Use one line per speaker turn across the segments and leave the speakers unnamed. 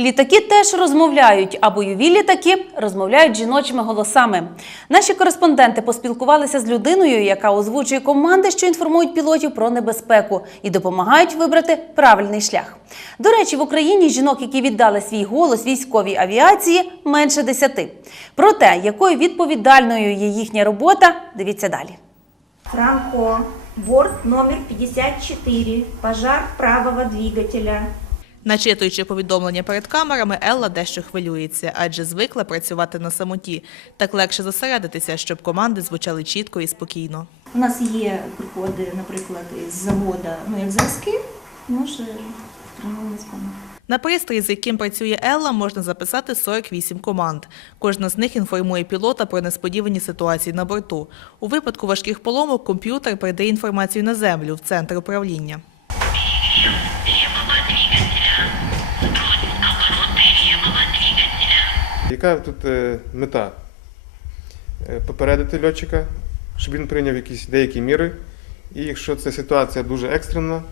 Літаки теж розмовляють, а бойові літаки розмовляють жіночими голосами. Наші кореспонденти поспілкувалися з людиною, яка озвучує команди, що інформують пілотів про небезпеку і допомагають вибрати правильний шлях. До речі, в Україні жінок, які віддали свій голос військовій авіації, менше десяти. Про те, якою відповідальною є їхня робота, дивіться далі.
Франко, борт номер 54, пожар правого двигателя.
Начитуючи повідомлення перед камерами, Елла дещо хвилюється, адже звикла працювати на самоті. Так легше зосередитися, щоб команди звучали чітко і спокійно.
У нас є приходи, наприклад, із завода, ну як зразки, може по них.
На пристрій, з яким працює Елла, можна записати 48 команд. Кожна з них інформує пілота про несподівані ситуації на борту. У випадку важких поломок комп'ютер передає інформацію на землю в центр управління.
Яка тут е, мета? Е, Попередити льотчика, щоб він прийняв якісь деякі міри, і якщо ця ситуація дуже екстрена,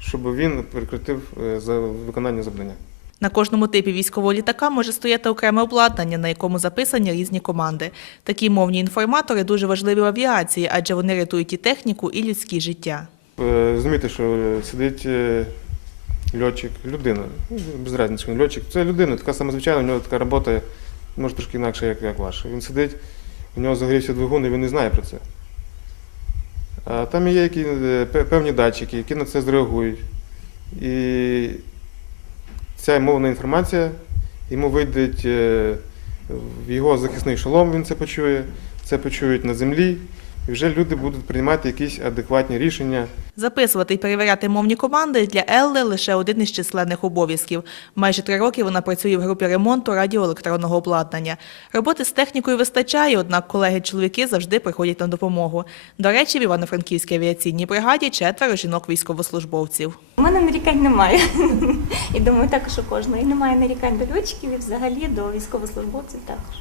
щоб він прекратив е, за виконання завдання.
На кожному типі військового літака може стояти окреме обладнання, на якому записані різні команди. Такі мовні інформатори дуже важливі в авіації, адже вони рятують і техніку, і людські життя.
Розумієте, що сидить льотчик, людина, ну, без різниці, він льотчик. Це людина, така сама звичайна, у нього така робота, може трошки інакше, як, як ваша. Він сидить, у нього загорівся двигун, і він не знає про це. А там є які, е, певні датчики, які на це зреагують. І ця мовна інформація йому вийде е, в його захисний шолом, він це почує, це почують на землі, і вже люди будуть приймати якісь адекватні рішення.
Записувати і перевіряти мовні команди для Елли лише один із численних обов'язків. Майже три роки вона працює в групі ремонту радіоелектронного обладнання. Роботи з технікою вистачає, однак колеги-чоловіки завжди приходять на допомогу. До речі, в Івано-Франківській авіаційній бригаді четверо жінок-військовослужбовців.
У мене нарікань немає. І думаю, також у кожної немає нарікань до льотчиків і взагалі до військовослужбовців також.